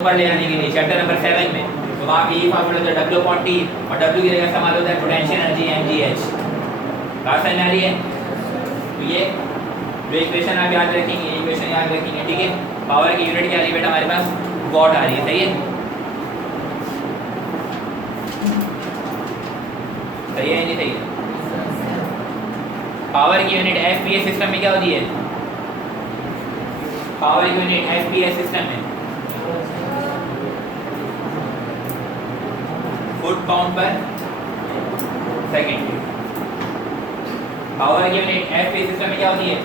पर ले आने के लिए चैप्टर नंबर 7 में तो वहाँ पे ये फार्मूला होता है W अपॉन T और W की जगह इस्तेमाल होता है पोटेंशियल एनर्जी mgh। बात समझ में आ रही है? तो ये जो इक्वेशन आप याद रखेंगे, ये इक्वेशन याद रखेंगे, ठीक है। पावर की यूनिट क्या आ रही है बेटा हमारे पास? वॉट आ रही है, सही है? सही है नहीं सही है? पावर की यूनिट FPS सिस्टम में क्या होती है? पावर की यूनिट FPS सिस्टम में फुट पाउंड पर सेकंड। पावर की यूनिट FPS सिस्टम में क्या होती है?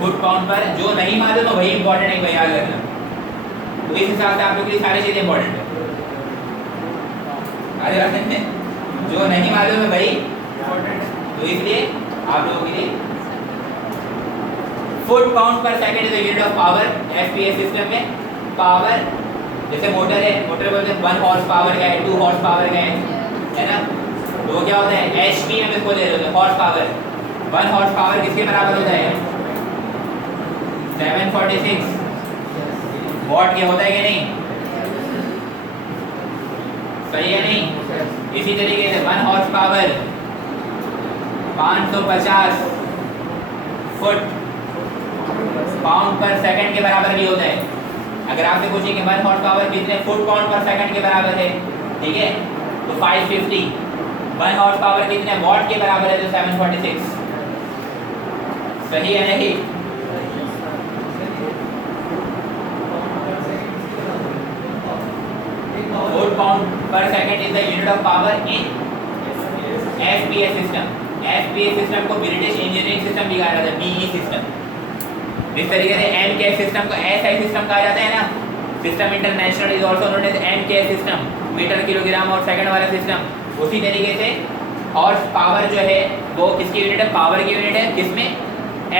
फुट पाउंड पर। जो नहीं मालूम तो वही इंपॉर्टेंट है, भाई याद रखना। तो इस हिसाब से आप लोगों के लिए सारी चीजें इंपॉर्टेंट है। अरे बात है, जो नहीं मालूम है भाई तो इसलिए आप लोगों के लिए फुट पाउंड पर second is the unit of power FPS system में। पावर जैसे मोटर है, मोटर बोलते हैं 1 हॉर्स पावर का है, 2 हॉर्स पावर का है ना? तो वो क्या होता है? HP में इसको ले रहे हैं हॉर्स पावर। 1 हॉर्स पावर किसके बराबर होता है? 746 वॉट के होता है कि नहीं? सही है नहीं? इसी तरीके से 1 हॉर्स पावर 550 फुट पाउंड पर सेकंड के बराबर भी होता है। अगर आपसे पूछे कि 1 हॉर्स पावर कितने फुट पाउंड पर सेकंड के बराबर है, ठीक है, तो 550। 1 हॉर्स पावर कितने वॉट के बराबर है? तो 746। सही है नहीं? फुट पाउंड पर second is the unit of power in FPS system. FPS system को ब्रिटिश इंजीनियरिंग सिस्टम भी कहा जाता है, BE सिस्टम। इस तरीके से MKS सिस्टम को SI सिस्टम कहा जाता है ना। System international is also known as MKS system, metre kilogram और सेकंड वाला सिस्टम। उसी तरीके से हॉर्स पावर जो है वो किसकी यूनिट है? पावर की यूनिट है। किसमें?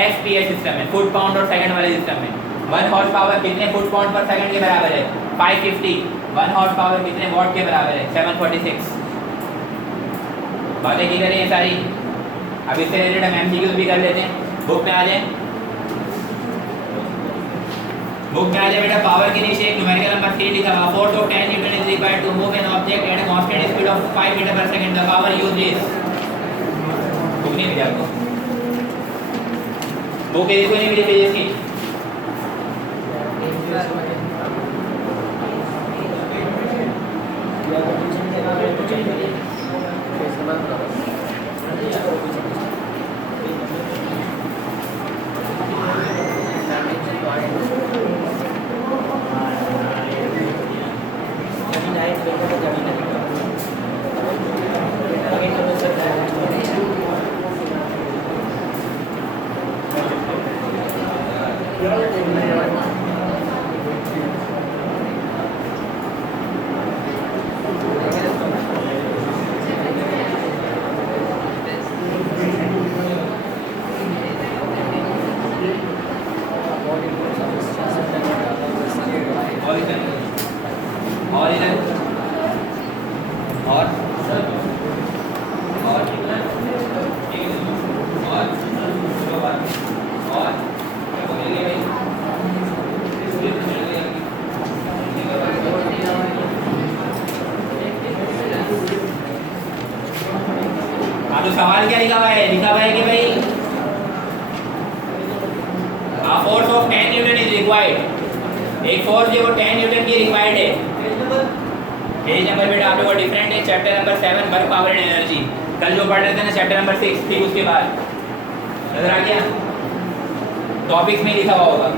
FPS सिस्टम में, फुट पाउंड और सेकंड वाले सिस्टम में। 1 हॉर्स पावर कितने फुट पाउंड पर सेकंड के बराबर है? 550। 1 हॉर्स पावर कितने वॉट के बराबर है? 746। बातें क्लियर है सारी? अब इससे रिलेटेड हम MCQ भी कर लेते हैं। बुक में आ जाए, बुक में आ जाए बेटा। पावर के नीचे एक न्यूमेरिकल नंबर 3 लिखा हुआ, force of 10 newton is required to move an object at a constant speed of 5 metre पर second. The power used is. Book नहीं मिली आपको? बुक ये देखो नहीं मिली पेजेस की। सवाल क्या लिखा हुआ है? लिखा हुआ है कि भाई a force of 10 newton is required. एक फोर्स जो 10 न्यूटन की रिक्वायर्ड है। पेज नंबर बेटा आप लोगों का डिफरेंट है। Chapter number 7 work power and energy. कल जो पढ़ रहे थे ना चैप्टर नंबर 6, फिर उसके बाद नजर आ गया? टॉपिक्स में लिखा हुआ होगा।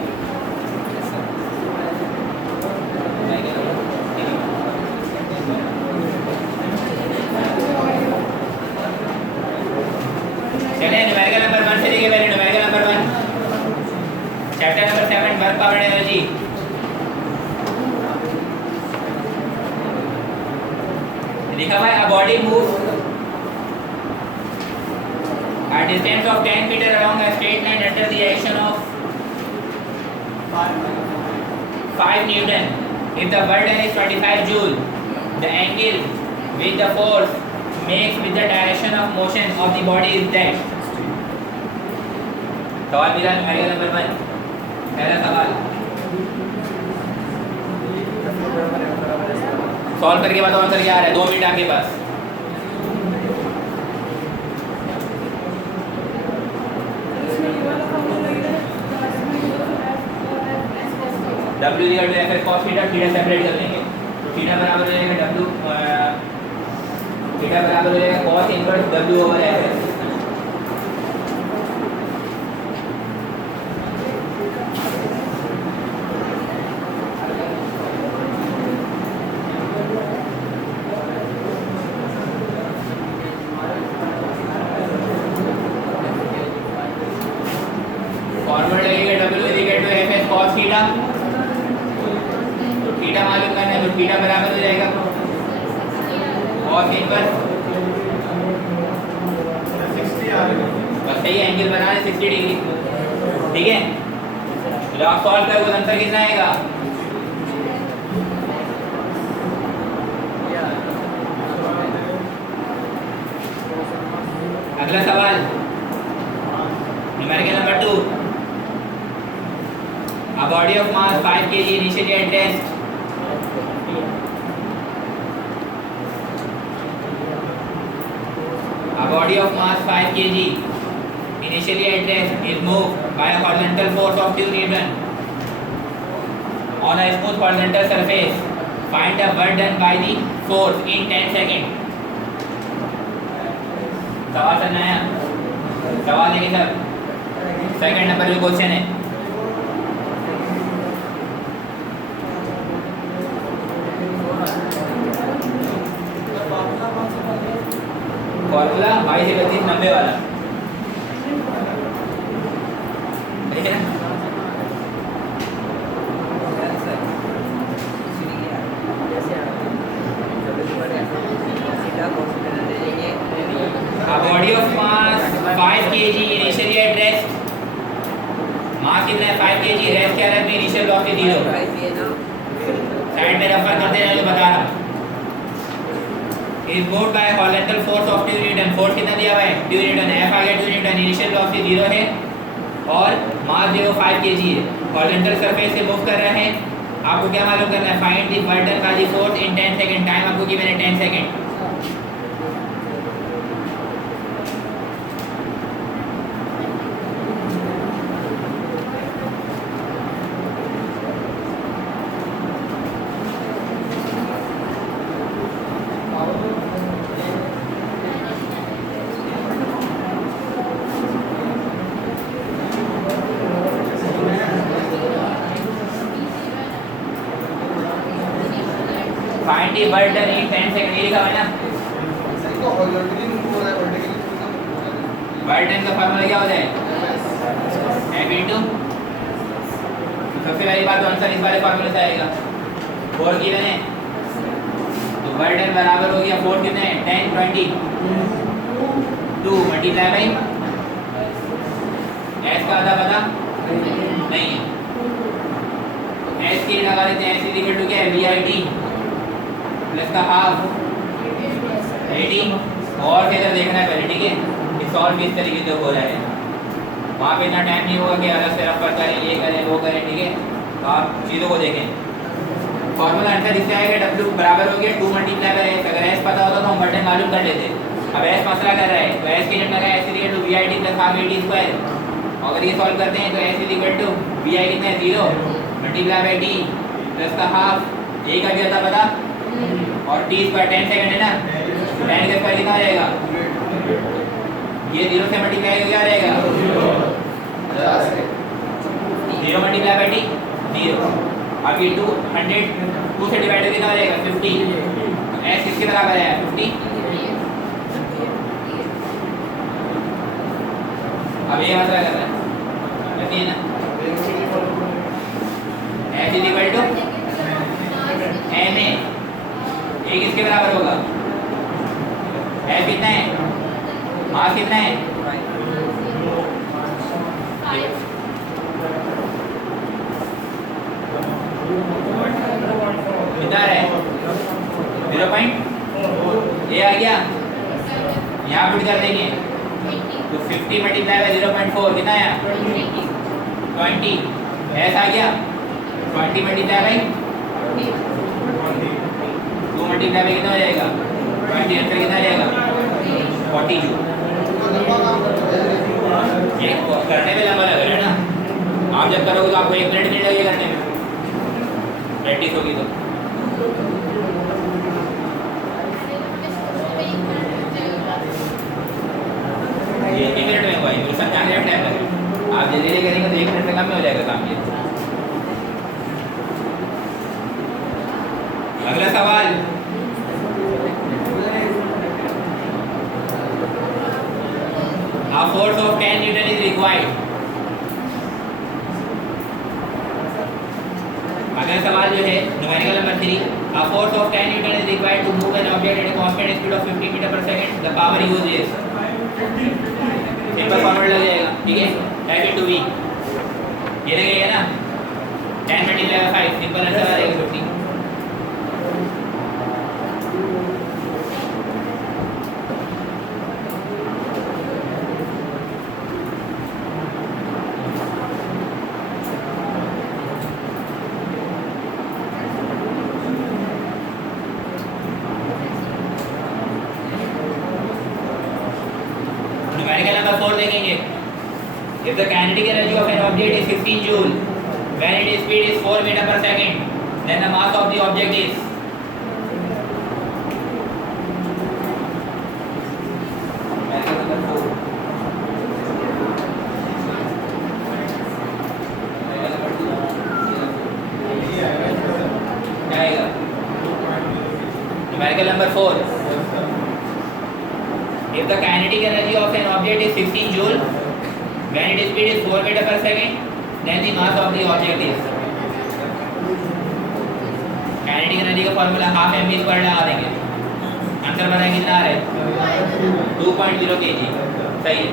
Chapter number 7 work power and energy. लिखा हुआ है, a body moves at distance of 10 meter along a straight line under the action of 5 Newton. If the work done is 25 joule, the angle with the force makes with the direction of motion of the body is that। सवाल मिला numerical number 1, पहला सवाल। Solve करके बताओ answer क्या आ रहा है, 2 minute आपके पास। W equal to f cos theta, theta separate कर लेंगे तो थीटा बराबर हो जाएगा W, थीटा बराबर हो जाएगा cos inverse W over f। Formula लगेगा W equal to f cos theta, तो थीटा मालूम करना है तो थीटा बराबर हो जाएगा cos इनवर्स 60 आ रहा है, बस सही एंगल बना है 60 डिग्री, ठीक है। जब आप सॉल्व करोगे तो आंसर कितना आएगा, अगला सवाल numerical number 2। A body of mass 5 kg initially at rest a body of mass 5 kg initially at rest is moved by a horizontal force of 2 Newton on a smooth horizontal surface. Find the work done by the force in 10 seconds. सवाल sir नया सवाल देखिए sir, second number जो question है, formula y से 3290 वाला, ठीक है। A body of mass 5 kg initially at rest, मास कितना है 5 kg, रेस्ट क्या है, इनिशियल वेलोसिटी 0, साइड में रेफर करते हैं जो बता रहा, is moved by a horizontal force of 2 Newton, force कितना दिया हुआ है 2 न्यूटन, F आ गया 2 न्यूटन, इनिशियल वेलोसिटी 0 है और मास जो 5 kg है, हॉरिजॉन्टल सरफेस से मूव कर रहे हैं। आपको क्या मालूम करना है, find the work done by the force in 10 second, time आपको गिवन है 10 second. Find the work done in 10 second, ये लिखा हुआ है ना, वर्क डन का फार्मूला क्या होता है, F इनटू, सबसे पहली बात तो आंसर इस वाले फार्मूले से आएगा, 4 गिवन है तो वर्क डन बराबर हो गया 4 कितने है 10 20 2 मल्टीप्लाई बाई S का आधा पता नहीं है, S की लगा देते हैं, S इक्वल टू क्या है VIT प्लस का हाफ 80, और किधर देखना है पहले, ठीक है, ये सॉल्व किस तरीके से हो रहा है, वहाँ पे इतना टाइम नहीं होगा कि अलग से रफ करें, ये करें वो करें, ठीक है, तो आप चीज़ों को देखें। फॉर्मूला आंसर इससे आएगा W बराबर हो गया 2 मल्टीप्लाई बाई S, अगर S पता होता तो हम बटन मालूम कर लेते, अब S मसला कर रहा है तो S की जगह लगा S equal to VIT plus half 80 square, अगर ये सॉल्व करते हैं तो S इक्वल टू VI कितना है 0 मल्टीप्लाई बाई T प्लस का हाफ, A का भी आता पता और T स्क्वायर 10 सेकंड है ना, 10 का स्क्वायर कितना हो जाएगा, ये 0 से मल्टीप्लाई हो क्या रहेगा 0 मल्टीप्लाई बाई T 0, अब ये 2 से डिवाइड कितना हो जाएगा 50, S किसके बराबर है 50, अब ये मसला कर रहा है, है ना, S इक्वल टू MA, ये किसके बराबर होगा, F कितना है, मास कितना है, कितना है 0. ये आ गया, यहाँ पुट कर देंगे तो 50 मल्टीप्लाई बाई 0.4 कितना आया 20, S आ गया 20 मल्टीप्लाई बाई 2 मल्टीप्लाई मल्टीप्लाई में कितना हो जाएगा 20 पे कितना आ जाएगा 40 जूल। ये करने में लंबा लग रहा है ना, आप जब करोगे तो आपको 1 मिनट नहीं लगेगा करने में, प्रैक्टिस होगी तो। ये 1 मिनट में हुआ है, मुझे समझाने में टाइम लगेगा, आप जल्दी जल्दी करेंगे तो 1 मिनट से कम में हो जाएगा काम ये। अगला सवाल, A force of 10 Newton is required। अगला सवाल जो है numerical number 3, A force of 10 Newton is required to move an object at a constant speed of 50 metre पर second, the power used is, simple formula लग जाएगा, ठीक है, F into V, ये लगेगा ना 10 मल्टीप्लाई बाय 5, सिंपल आंसर आ जाएगा 50। Numerical number 4 देखेंगे, if the kinetic energy of an object is 15 joule when its speed is 4 meter per second, then the mass of the object is, numerical number 4, if the kinetic energy of an object is 16 joule when its speed is 4 meter per second, then the mass of the object is, kinetic energy का formula half mv square लगा देंगे, answer बताएं कितना आ रहा है 2.0 kg, सही है।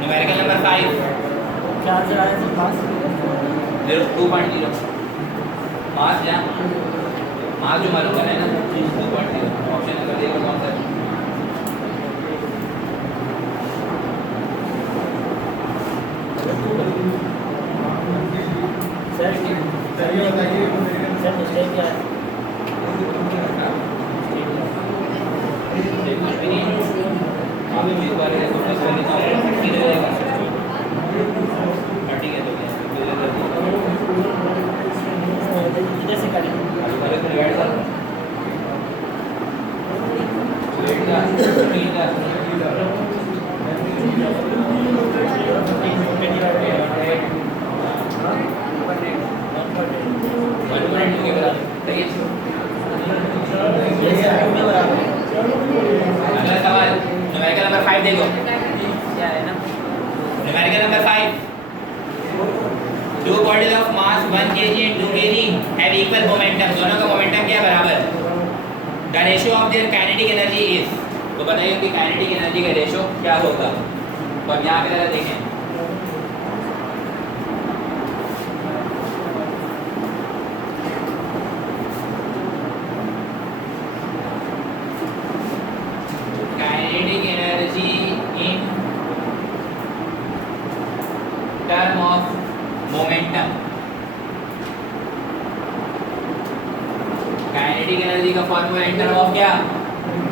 Numerical number 5, क्या आंसर आया सर पास? 2.0 मास जा मास जो मालूम है ना 2.0 ऑप्शन कर देगा कौन सा, सर ये बताइए सर मिस्टेक क्या है? अभी भी बार है तो इसको निकाल किधर जाएगा, ठीक है तो इधर से करें। अरे तो गाइड सर वेट का ठीक है, अगला सवाल न्यूमेरिकल नंबर 5 देखो, क्या है ना? Numerical number 5, two bodies of mass 1 kg and 2 kg have equal momentum, दोनों का मोमेंटम क्या है बराबर, the ratio of their kinetic energy is, तो बताइए कि kinetic energy का रेशियो क्या होगा, तो अब यहाँ पे जरा देखें, kinetic energy in term of momentum, kinetic energy का फॉर्मूला इन टर्म ऑफ क्या,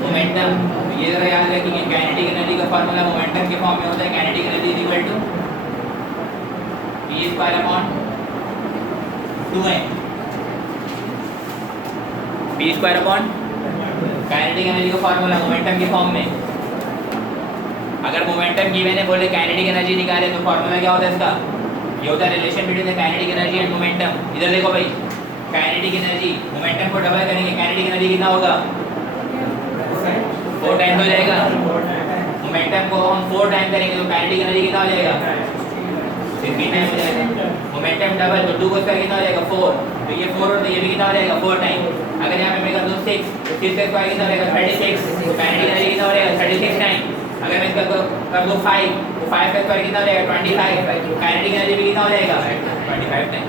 मोमेंटम। ये जरा याद रखिए, काइनेटिक एनर्जी का फॉर्मूला मोमेंटम के फॉर्म में होता है, kinetic energy is equal to v square upon 2m, v square upon kinetic energy का फॉर्मूला मोमेंटम के फॉर्म में, अगर मोमेंटम गिवन है बोले काइनेटिक एनर्जी निकाले तो फॉर्मूला क्या होता है इसका, ये होता है relation between the kinetic energy and momentum. इधर देखो भाई, काइनेटिक एनर्जी मोमेंटम को डबल करेंगे, काइनेटिक एनर्जी कितना होगा 4 टाइम्स हो जाएगा, मोमेंटम को हम 4 टाइम करेंगे तो काइनेटिक एनर्जी कितना हो जाएगा 16 टाइम हो जाएगा, मोमेंटम डबल तो 2 को स्क्वायर कितना हो जाएगा 4, तो ये 4 और तो ये भी कितना हो जाएगा 4 टाइम, अगर यहाँ पे मैं कर दूँ 6 तो 6 का स्क्वायर कितना हो जाएगा 36, तो काइनेटिक एनर्जी कितना हो जाएगा 36 टाइम, अगर मैं इसका कर दूँ 5 तो 5 का स्क्वायर कितना हो जाएगा 25, तो काइनेटिक एनर्जी भी कितना हो जाएगा 25 टाइम।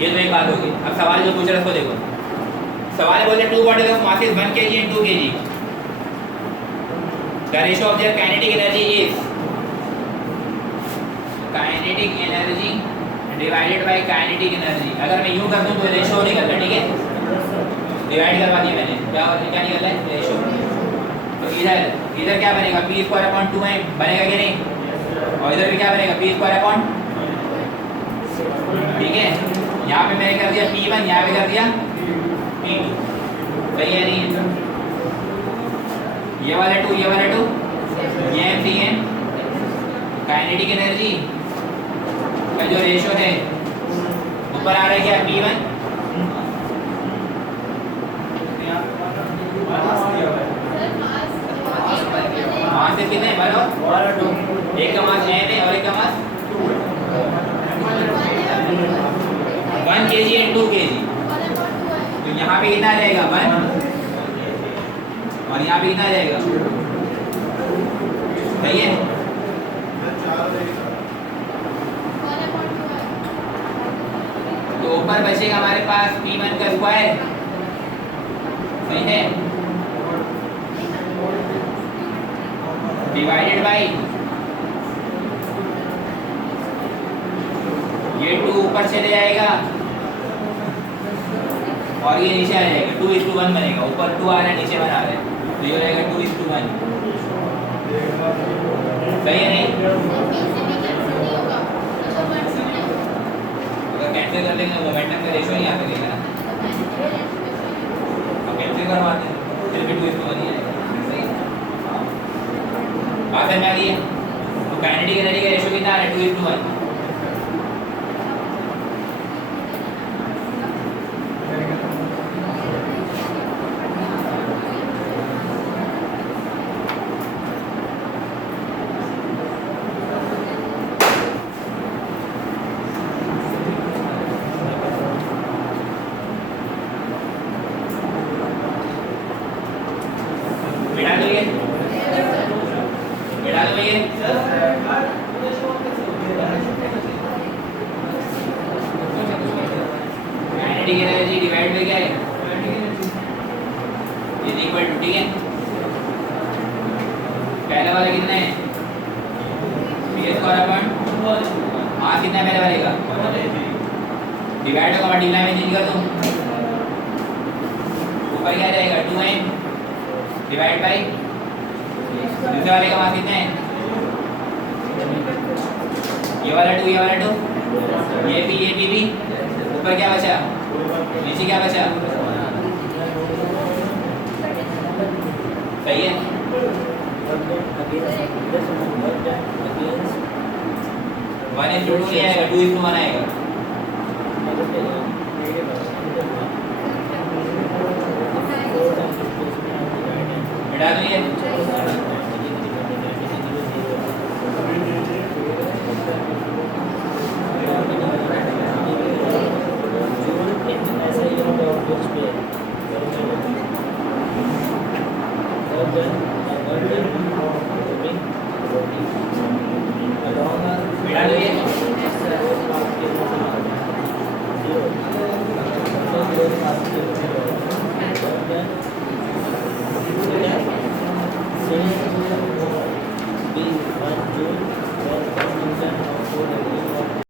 ये तो एक बात होगी। अब सवाल जो पूछ रहा है उसको देखो, सवाल बोलते two bodies of mass is 1 kg and 2 kg. The ratio of their kinetic energy is kinetic energy divided by kinetic energy. अगर मैं यूं कर दूं तो रेशो निकलता है, ठीक है, डिवाइड करवा दिया मैंने, क्या निकल रहा है, रेशो. तो इधर क्या बनेगा, p स्क्वायर अपॉन 2m बनेगा कि नहीं, और इधर भी क्या बनेगा, p स्क्वायर अपॉन, ठीक है. यहाँ पे मैंने कर दिया p1, यहाँ पे कर दिया p2. सही है नहीं, ये वाला 2 ये वाला 2, ये m c n kinetic energy का जो रेशो है ऊपर आ रहा है क्या, p1, मास से कितने बोलो, एक का मास n है और एक का मास 1 kg and 2 kg. तो यहाँ पे कितना आ जाएगा 1 और यहाँ पे कितना आ जाएगा, सही है. तो ऊपर बचेगा हमारे पास p1 का स्क्वायर, सही है, डिवाइडेड बाय ये 2 ऊपर चले जाएगा और ये नीचे आ जाएगा, 2:1 बनेगा. ऊपर 2 आ रहा है, नीचे 1 आ रहा है, तो ये हो जाएगा 2:1. सही है नहीं, अगर कैंसिल कर लेंगे मोमेंटम का रेशो नहीं आ सकेगा ना, अब कैंसिल करवाते हैं फिर भी 2:1 ही आएगा. सही बात समझ आ गई है. तो काइनेटिक एनर्जी का रेशो कितना आ रहा है, 2:1. मिटा दो ये, मिटा दो ये. काइनेटिक एनर्जी डिवाइड में क्या है, इज इक्वल टू, ठीक है, पहला वाला कितना है, p स्क्वायर अपॉन मास कितना है पहले वाले का, डिवाइड को मल्टीप्लाई में चेंज कर दूं, ऊपर क्या जाएगा 2m डिवाइड बाय दूसरे वाले का मास कितना है, ये वाला 2 ये वाला 2, ये भी ऊपर क्या बचा, नीचे क्या बचा, सही है. 1:2 नहीं आएगा, 2:1 आएगा.